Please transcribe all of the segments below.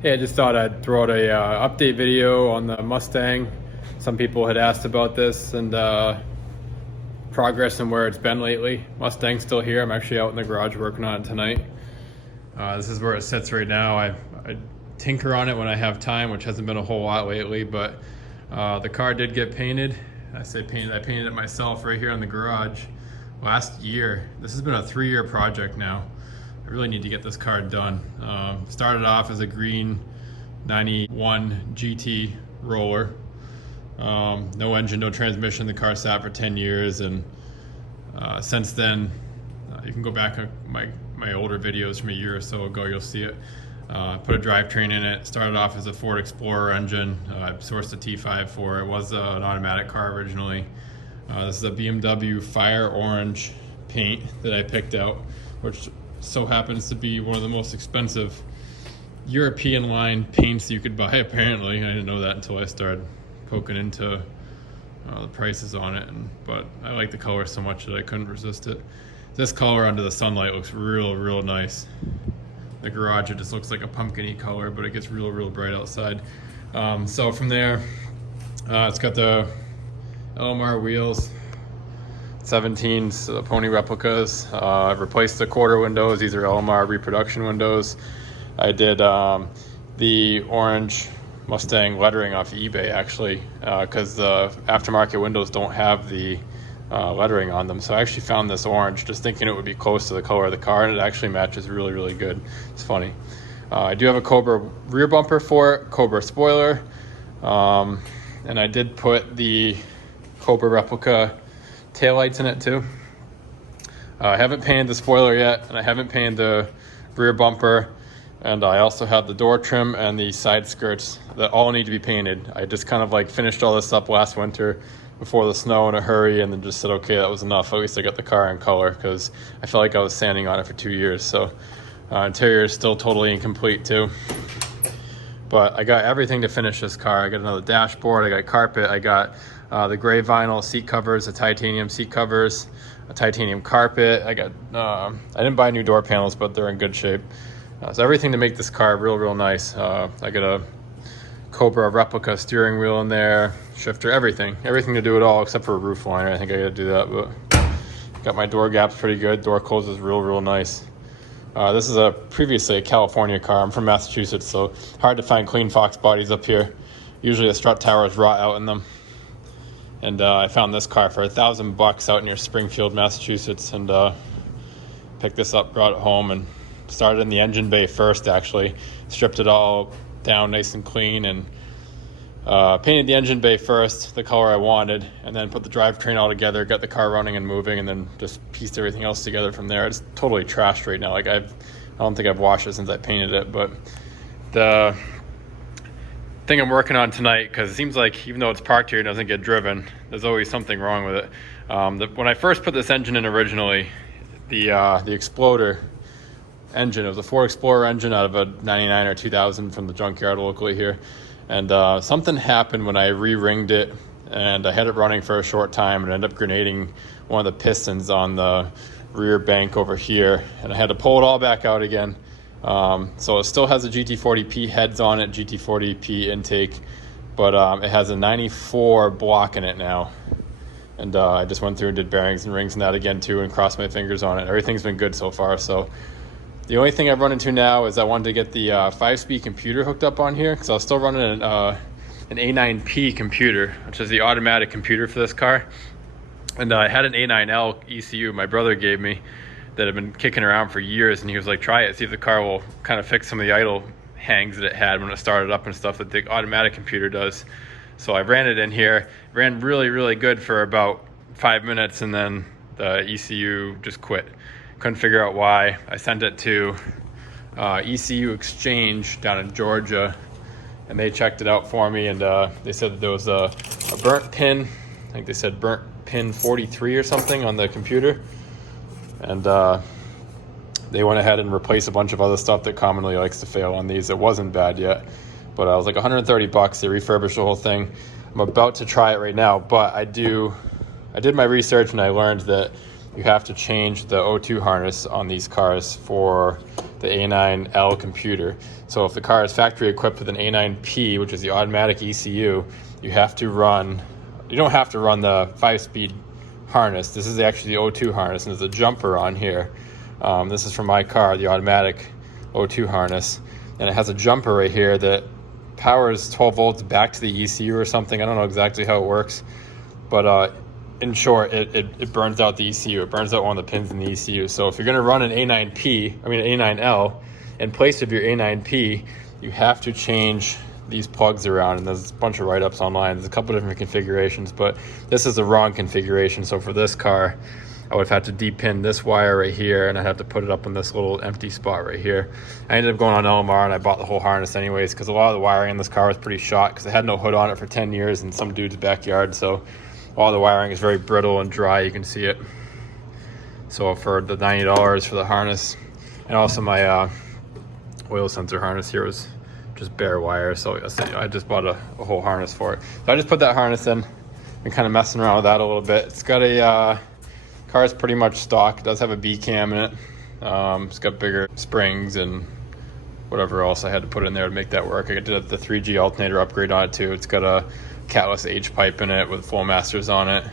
Hey, I just thought I'd throw out a update video on the Mustang. Some people had asked about this and progress and where it's been lately. Mustang's still here. I'm actually out in the garage working on it tonight. This is where it sits right now. I tinker on it when I have time, which hasn't been a whole lot lately, but the car did get painted. I say painted, I painted it myself right here in the garage last year. This has been a 3-year project now. I really need to get this car done. Started off as a green 91 GT roller. No engine, no transmission. The car sat for 10 years, and since then, you can go back on my older videos from a year or so ago, you'll see it. Put a drivetrain in it. Started off as a Ford Explorer engine. I sourced a T5 for it. It was an automatic car originally. This is a BMW Fire Orange paint that I picked out, which so happens to be one of the most expensive European line paints you could buy, apparently. I didn't know that until I started poking into the prices on it, but I like the color so much that I couldn't resist it. This color under the sunlight looks real nice. The garage, it just looks like a pumpkin-y color, but it gets real bright outside. So from there, it's got the LMR wheels, 17s, pony replicas. I've replaced the quarter windows. These are LMR reproduction windows. I did the orange Mustang lettering off eBay, actually, because the aftermarket windows don't have the lettering on them. So I actually found this orange just thinking it would be close to the color of the car, and it actually matches really good. It's funny. I do have a Cobra rear bumper for it, Cobra spoiler, and I did put the Cobra replica taillights in it too. I haven't painted the spoiler yet, and I haven't painted the rear bumper, and I also have the door trim and the side skirts that all need to be painted. I just kind of like finished all this up last winter before the snow in a hurry, and then just said, okay, that was enough. At least I got the car in color, because I felt like I was sanding on it for 2 years. So interior is still totally incomplete too. But I got everything to finish this car. I got another dashboard, I got carpet, I got the gray vinyl seat covers, the titanium seat covers, a titanium carpet. I got, I didn't buy new door panels, but they're in good shape. So everything to make this car real nice. I got a Cobra replica steering wheel in there, shifter, everything to do it all except for a roof liner. I think I gotta do that, but got my door gaps pretty good. Door closes real nice. This is previously a California car. I'm from Massachusetts, so hard to find clean Fox bodies up here. Usually the strut towers rot out in them. And I found this car for $1,000 out near Springfield, Massachusetts, and picked this up, brought it home, and started in the engine bay first, actually. Stripped it all down nice and clean, and painted the engine bay first, the color I wanted, and then put the drivetrain all together, got the car running and moving, and then just pieced everything else together from there. It's totally trashed right now. Like I don't think I've washed it since I painted it, but the thing I'm working on tonight, because it seems like even though it's parked here, it doesn't get driven, there's always something wrong with it. When I first put this engine in originally, the Exploder engine, it was a Ford Explorer engine out of a 99 or 2000 from the junkyard locally here, and something happened when I re-ringed it, and I had it running for a short time, and ended up grenading one of the pistons on the rear bank over here, and I had to pull it all back out again. So it still has a GT40P heads on it, GT40P intake, but it has a 94 block in it now. And I just went through and did bearings and rings and that again too, and crossed my fingers on it. Everything's been good so far. So the only thing I've run into now is I wanted to get the 5-speed computer hooked up on here, because I was still running an A9P computer, which is the automatic computer for this car. And I had an A9L ECU my brother gave me that had been kicking around for years, and he was like, try it, see if the car will kind of fix some of the idle hangs that it had when it started up and stuff that the automatic computer does. So I ran it in here, ran really good for about 5 minutes, and then the ECU just quit. Couldn't figure out why. I sent it to ECU Exchange down in Georgia, and they checked it out for me, and they said that there was a burnt pin. I think they said burnt pin 43 or something on the computer. And they went ahead and replaced a bunch of other stuff that commonly likes to fail on these. It wasn't bad yet, but I was like $130. They refurbished the whole thing. I'm about to try it right now, but I did my research, and I learned that you have to change the O2 harness on these cars for the A9L computer. So if the car is factory equipped with an A9P, which is the automatic ECU, you have to run, you don't have to run the 5-speed harness. This is actually the O2 harness, and there's a jumper on here. This is from my car, the automatic O2 harness, and it has a jumper right here that powers 12 volts back to the ECU or something. I don't know exactly how it works, but in short, it burns out the ECU. It burns out one of the pins in the ECU. So if you're gonna run an A9L, in place of your A9P, you have to change these plugs around, and there's a bunch of write-ups online. There's a couple different configurations, but this is the wrong configuration. So for this car, I would have had to depin this wire right here, and I'd have to put it up in this little empty spot right here. I ended up going on LMR, and I bought the whole harness anyways, because a lot of the wiring in this car was pretty shot, because it had no hood on it for 10 years in some dude's backyard. So all the wiring is very brittle and dry, you can see it. So for the $90 for the harness, and also my oil sensor harness here was just bare wire, so I just bought a whole harness for it. So I just put that harness in and kind of messing around with that a little bit. It's got a car's pretty much stock. It does have a B cam in it. It's got bigger springs and whatever else I had to put in there to make that work. I did the 3G alternator upgrade on it too. It's got a catless H pipe in it with Flowmasters on it.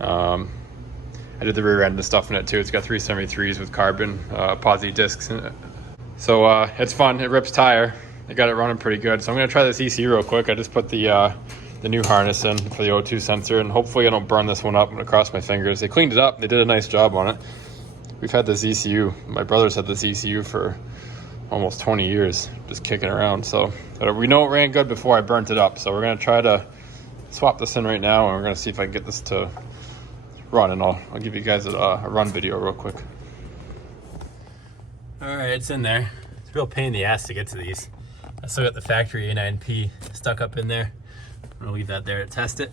I did the rear end and stuff in it too. It's got 373s with carbon posi discs in it. So it's fun. It rips tire. I got it running pretty good. So I'm gonna try this ECU real quick. I just put the new harness in for the O2 sensor, and hopefully I don't burn this one up. I'm gonna cross my fingers. They cleaned it up. They did a nice job on it. We've had this ECU. My brother's had this ECU for almost 20 years, just kicking around. So but we know it ran good before I burnt it up. So we're gonna try to swap this in right now, and we're gonna see if I can get this to run, and I'll give you guys a run video real quick. All right, it's in there. It's a real pain in the ass to get to these. I still got the factory A9P stuck up in there. I'm gonna leave that there to test it.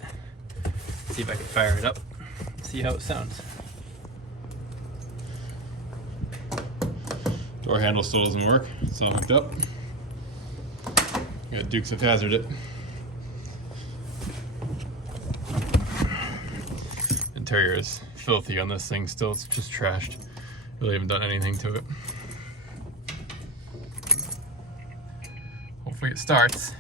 See if I can fire it up. See how it sounds. Door handle still doesn't work. It's not hooked up. Got Dukes of Hazzard it. Interior is filthy on this thing still. It's just trashed. Really haven't done anything to it. Hopefully it starts.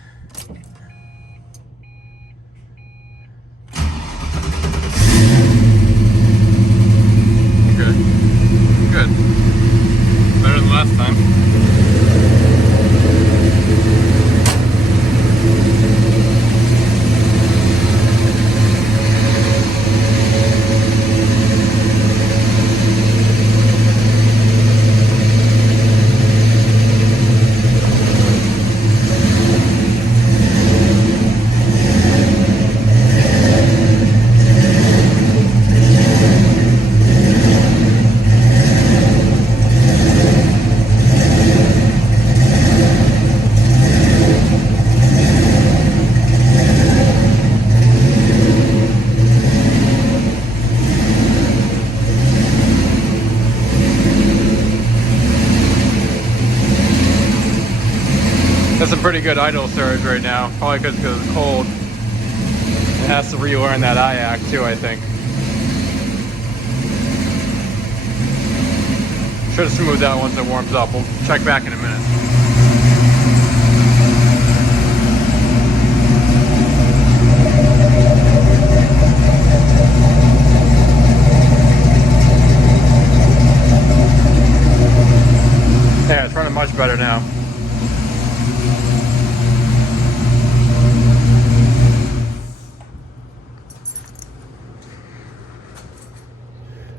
Good. Good. Better than last time. That's a pretty good idle surge right now, probably because it's cold. It has to relearn that IAC too, I think. Should have smoothed out once it warms up. We'll check back in a minute. Yeah, it's running much better now.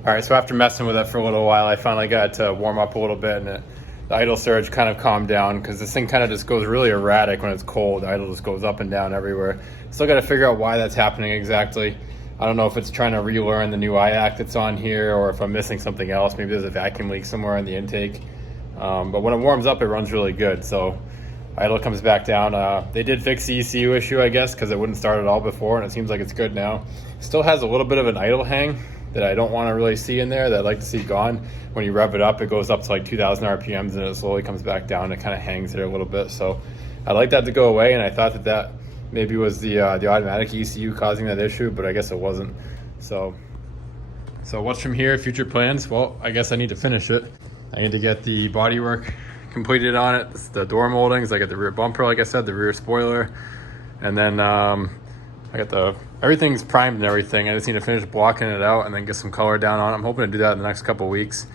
All right, so after messing with it for a little while, I finally got to warm up a little bit, and the idle surge kind of calmed down, because this thing kind of just goes really erratic when it's cold. The idle just goes up and down everywhere. Still got to figure out why that's happening exactly. I don't know if it's trying to relearn the new IAC that's on here, or if I'm missing something else. Maybe there's a vacuum leak somewhere in the intake. But when it warms up, it runs really good. So idle comes back down. They did fix the ECU issue, I guess, because it wouldn't start at all before, and it seems like it's good now. Still has a little bit of an idle hang that I don't want to really see in there, that I'd like to see gone. When you rev it up, it goes up to like 2,000 RPMs, and it slowly comes back down. It kind of hangs there a little bit. So I'd like that to go away, and I thought that maybe was the automatic ECU causing that issue, but I guess it wasn't. So So what's from here, future plans? Well, I guess I need to finish it. I need to get the body work completed on it. The door moldings, I got the rear bumper, like I said, the rear spoiler. And then I got everything's primed and everything. I just need to finish blocking it out and then get some color down on it. I'm hoping to do that in the next couple weeks.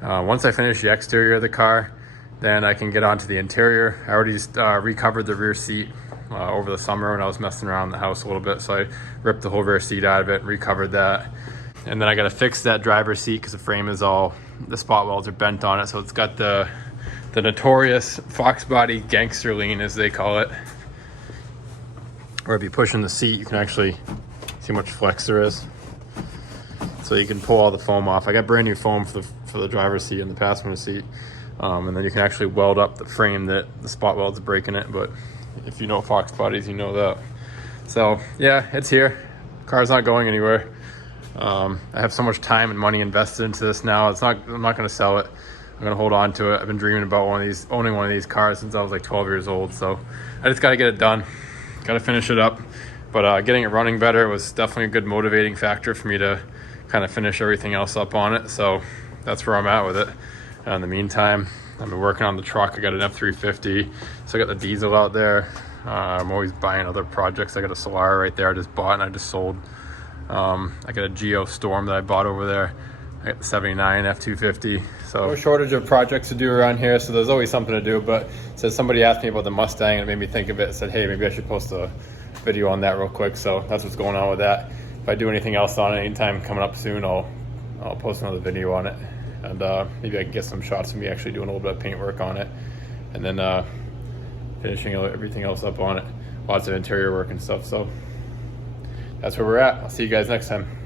Once I finish the exterior of the car, then I can get onto the interior. I already just recovered the rear seat over the summer when I was messing around in the house a little bit. So I ripped the whole rear seat out of it and recovered that. And then I gotta fix that driver's seat because the frame is all, the spot welds are bent on it. So it's got the notorious Fox body gangster lean, as they call it. Or if you push in the seat, you can actually see how much flex there is. So you can pull all the foam off. I got brand new foam for the driver's seat and the passenger seat. And then you can actually weld up the frame that the spot welds break in it. But if you know Fox bodies, you know that. So yeah, it's here. Car's not going anywhere. I have so much time and money invested into this now. I'm not gonna sell it. I'm gonna hold on to it. I've been dreaming about owning one of these cars since I was like 12 years old. So I just gotta get it done. Gotta finish it up. But getting it running better was definitely a good motivating factor for me to kind of finish everything else up on it. So that's where I'm at with it. In the meantime, I've been working on the truck. I got an F350. So I got the diesel out there. I'm always buying other projects. I got a Solara right there I just bought and I just sold. I got a Geo Storm that I bought over there. I got the 79 F250. So no shortage of projects to do around here, so there's always something to do. But so somebody asked me about the Mustang and it made me think of it. Said, hey, maybe I should post a video on that real quick. So that's what's going on with that. If I do anything else on it anytime coming up soon, I'll post another video on it. And maybe I can get some shots of me actually doing a little bit of paint work on it. And then finishing everything else up on it. Lots of interior work and stuff. So that's where we're at. I'll see you guys next time.